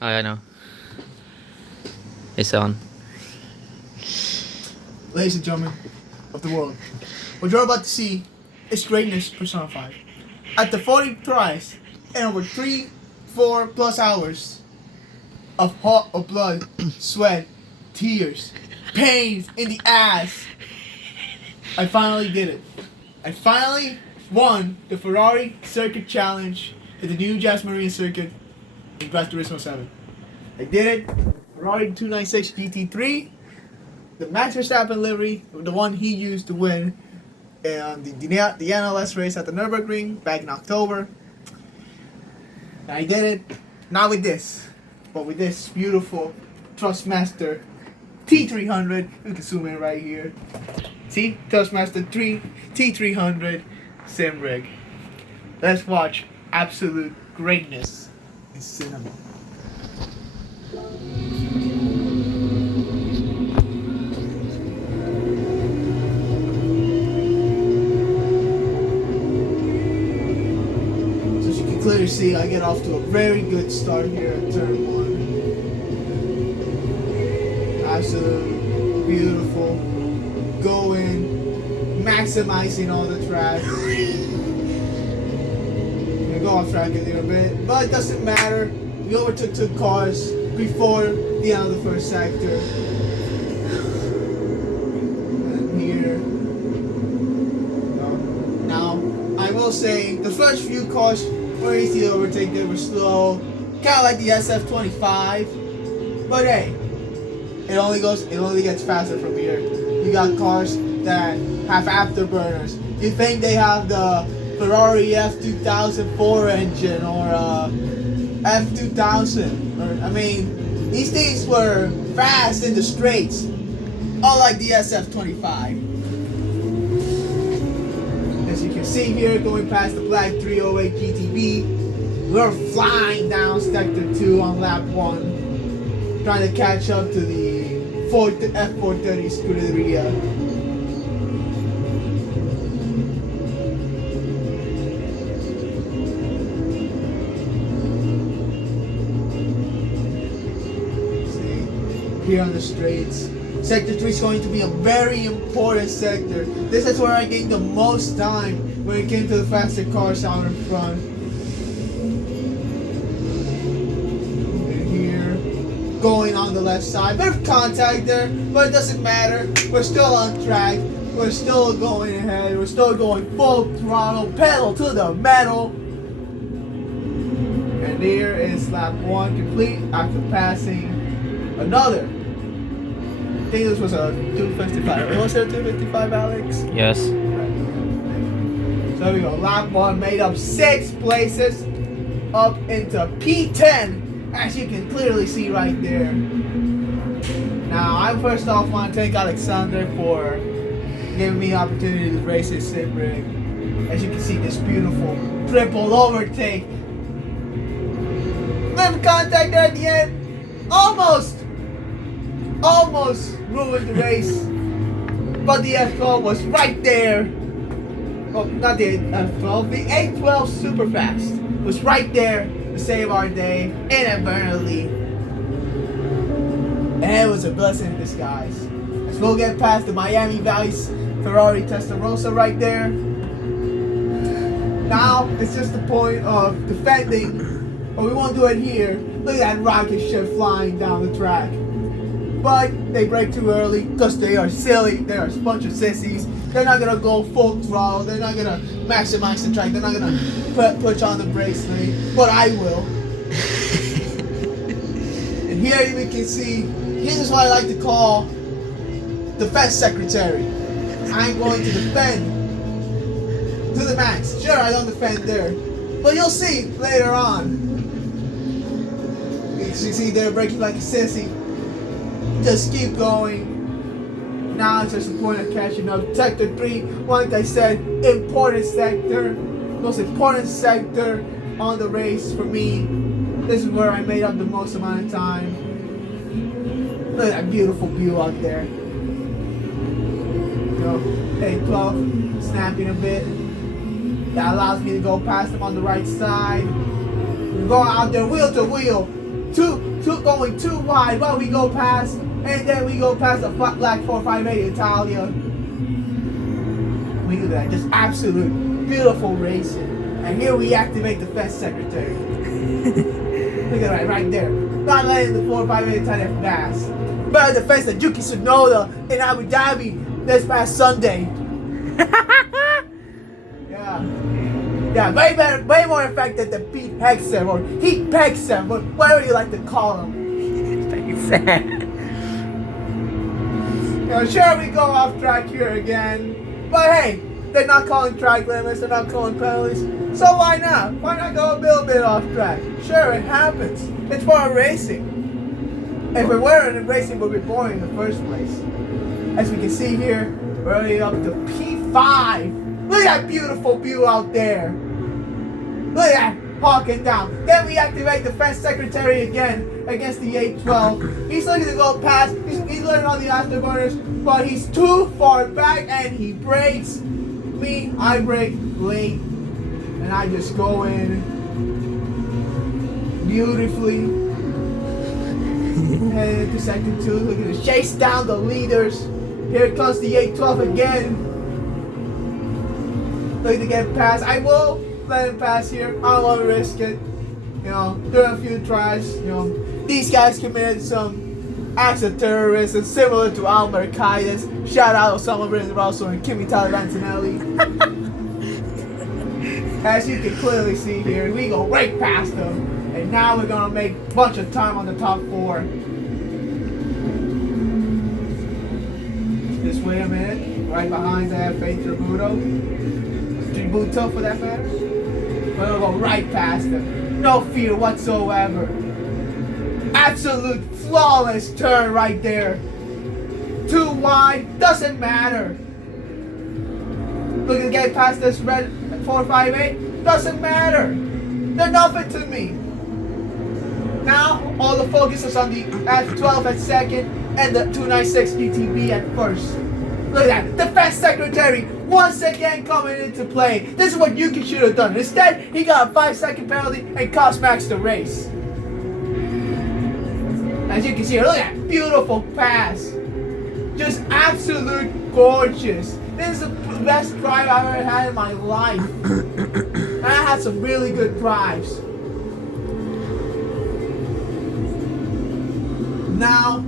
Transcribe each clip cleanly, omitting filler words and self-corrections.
I know. It's on. Ladies and gentlemen of the world, what you're about to see is greatness personified. At the 40th tries, and over 3-4+ hours of hot of blood, sweat, tears, pains in the ass, I finally did it. I finally won the Ferrari Circuit Challenge at the new Yas Marina Circuit in Gran Turismo 7. I did it. Ferrari 296 GT3. The Max Verstappen livery, the one he used to win the NLS race at the Nürburgring back in October. And I did it, not with this, but with this beautiful Trustmaster T300. You can zoom in right here. See? Trustmaster T300 sim rig. Let's watch absolute greatness in cinema. Clearly see I get off to a very good start here at turn 1. Absolutely beautiful. Going, maximizing all the track. I'm gonna go off track a little bit, but it doesn't matter. We overtook 2 cars before the end of the first sector. And here. Now, I will say the first few cars were easy to overtake, they were slow, kind of like the SF25, but hey, it only gets faster from here. You got cars that have afterburners. You think they have the Ferrari F2004 engine or F2000? I mean, these things were fast in the straights, unlike the SF25. As you can see here, going past the black 308 GTB, we're flying down sector 2 on lap 1, trying to catch up to the F430 Scuderia. See, here on the straights. Sector 3 is going to be a very important sector. This is where I gained the most time when it came to the faster cars out in front. And here, going on the left side. Bit of contact there, but it doesn't matter. We're still on track. We're still going ahead. We're still going full throttle, pedal to the metal. And here is lap 1 complete after passing another. I think this was a 255. Was it a 255, Alex? Yes. So there we go. Lap 1 made up 6 places up into P10, as you can clearly see right there. Now, I first off want to thank Alexander for giving me the opportunity to race his sim rig. As you can see, this beautiful triple overtake. Bit of contact there at the end. Almost ruined the race, but the F12 was right there. Oh, not the F12, the A12 Superfast was right there to save our day inadvertently. And it was a blessing in disguise. As we'll get past the Miami Vice Ferrari Testarossa right there. Now it's just the point of defending, but we won't do it here. Look at that rocket ship flying down the track. But they brake too early because they are silly. They are a bunch of sissies. They're not gonna go full throttle. They're not gonna maximize the track. They're not gonna push on the brakes, but I will. And here you can see, this is what I like to call defense secretary. I'm going to defend to the max. Sure, I don't defend there, but you'll see later on. You see they're braking like a sissy. Just keep going. Now it's just the point of catching up. Sector 3, like I said, important sector. Most important sector on the race for me. This is where I made up the most amount of time. Look at that beautiful view out there. So, A12, snapping a bit. That allows me to go past them on the right side. We're going out there wheel to wheel. going too wide. Well, we go past, and then we go past the Black 458 Italia. We do that, just absolute beautiful racing. And here we activate the Fest Secretary. Look at that right there. Not letting the 458 Italia pass. Better defense than Yuki Tsunoda in Abu Dhabi this past Sunday. Yeah, way better, way more effective than Pete Hexer or Heat Pexer, or whatever you like to call him. Sure, we go off track here again, but hey, they're not calling track limits, they're not calling penalties, so why not? Why not go a little bit off track? Sure, it happens. It's part of racing. If we weren't in racing, we'd be boring in the first place. As we can see here, we're already up to P5. Look at that beautiful view out there. Look at that, hawking down. Then we activate the Fence Secretary again against the 812. He's looking to go past. He's learning on the afterburners, but he's too far back and he brakes. Me, I brake late, and I just go in beautifully. Heading into second 2, looking to chase down the leaders. Here comes the 812 again. Looking to get past. I will let him pass here. I don't want to risk it. During a few tries, these guys committed some acts of terrorism similar to Al-Mercaides. Shout out Osama bin Russell and Kimi Antonelli. As you can clearly see here, we go right past them. And now we're going to make a bunch of time on the top 4. Just wait a minute. Right behind that, Faith Tributo for that matter. We're going to go right past them. No fear whatsoever. Absolute flawless turn right there. Too wide, doesn't matter. Looking to get past this red 458, doesn't matter. They're nothing to me. Now, all the focus is on the F12 at second and the 296 GTB at first. Look at that. Defense Secretary once again coming into play. This is what Yuki should have done. Instead, he got a 5-second penalty and cost Max the race. As you can see, look at that beautiful pass. Just absolute gorgeous. This is the best drive I've ever had in my life. And I had some really good drives. Now,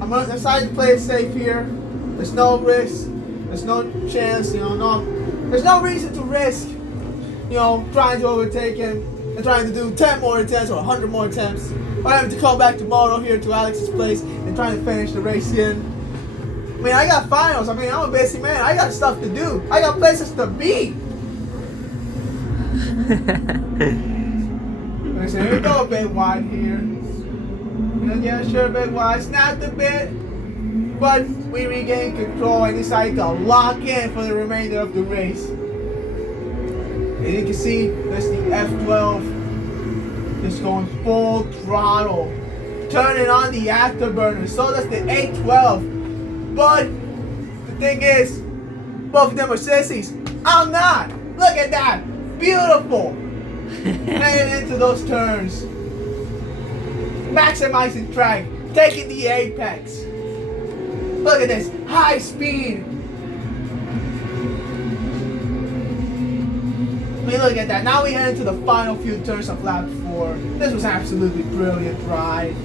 I'm going to decide to play it safe here. There's no risk. There's no chance, there's no reason to risk, trying to overtake him and trying to do 10 more attempts or 100 more attempts. Or having to come back tomorrow here to Alex's place and trying to finish the race in. I mean, I got finals. I'm a busy man. I got stuff to do. I got places to be. So here we go a bit wide here. Yeah, sure, a bit wide. Snapped a bit. But we regained control and decided to lock in for the remainder of the race. And you can see there's the F12 just going full throttle. Turning on the afterburner. So does the 812. But the thing is, both of them are sissies. I'm not. Look at that. Beautiful. Heading into those turns. Maximizing track. Taking the apex. Look at this. High speed. I mean, look at that. Now we head into the final few turns of lap 4. This was absolutely brilliant ride.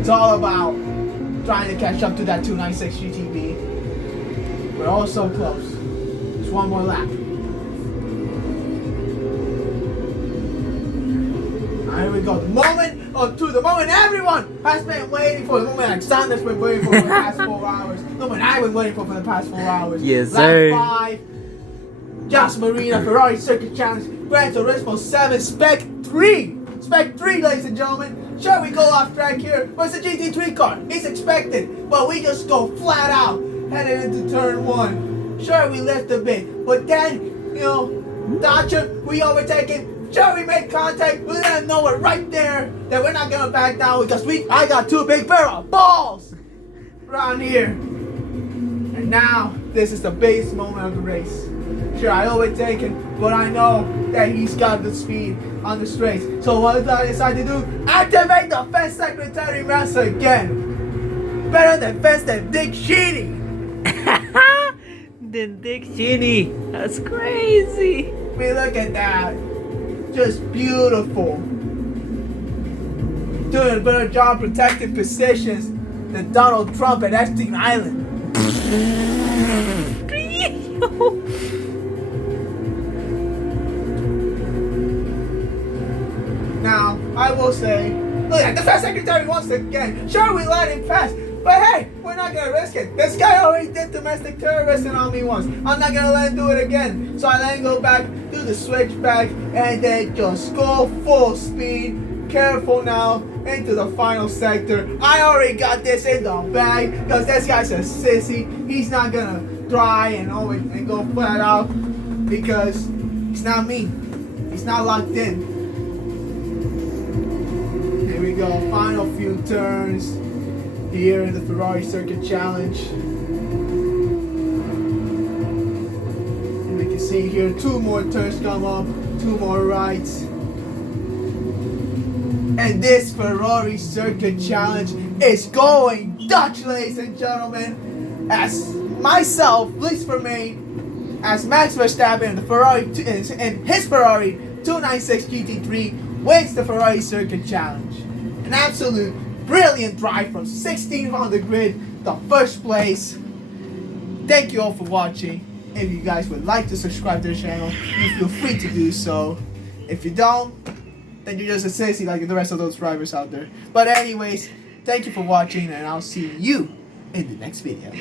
It's all about trying to catch up to that 296 GTB. We're all so close. Just one more lap. Here we go. The moment everyone has been waiting for. The moment Alexander's been waiting for the past 4 hours. The moment I've been waiting for the past 4 hours. Yes, sir. Lap 5. Yas Marina, Ferrari Circuit Challenge, Gran Turismo 7, Spec 3. Spec 3, ladies and gentlemen. Sure, we go off track here, but it's a GT3 car. It's expected, but we just go flat out, headed into turn 1. Sure, we lift a bit, but then, Dodger, we overtake it. Sure, we make contact, but then know it right there that we're not gonna back down because I got 2 big pair of balls around here. And now, this is the biggest moment of the race. Sure, I overtake him, but I know that he's got the speed on the straights. So what I decide to do? Activate the fence secretary mouse again. Better than fence than Dick Cheney. Then Dick Cheney. That's crazy. I mean, look at that. Just beautiful. Doing a better job protecting positions than Donald Trump at Epstein Island. Now, I will say, look at the fence secretary once again. Sure, we let him pass, but hey, we're not gonna risk it. This guy already did domestic terrorism on me once. I'm not gonna let him do it again. So I let him go back, do the switchback, and then just go full speed. Careful now, into the final sector. I already got this in the bag, because this guy's a sissy. He's not gonna try and go flat out, because he's not me. He's not locked in. Here we go, final few turns here in the Ferrari Circuit Challenge. And we can see here 2 more turns come up, 2 more rights. And this Ferrari Circuit Challenge is going Dutch, ladies and gentlemen. As myself, Luis Vermeer, as Max Verstappen in the Ferrari and his Ferrari 296 GT3 wins the Ferrari Circuit Challenge. An absolute brilliant drive from 16th on the grid, the first place. Thank you all for watching. If you guys would like to subscribe to the channel, you feel free to do so. If you don't, then you're just a sissy like the rest of those drivers out there. But anyways, thank you for watching, and I'll see you in the next video.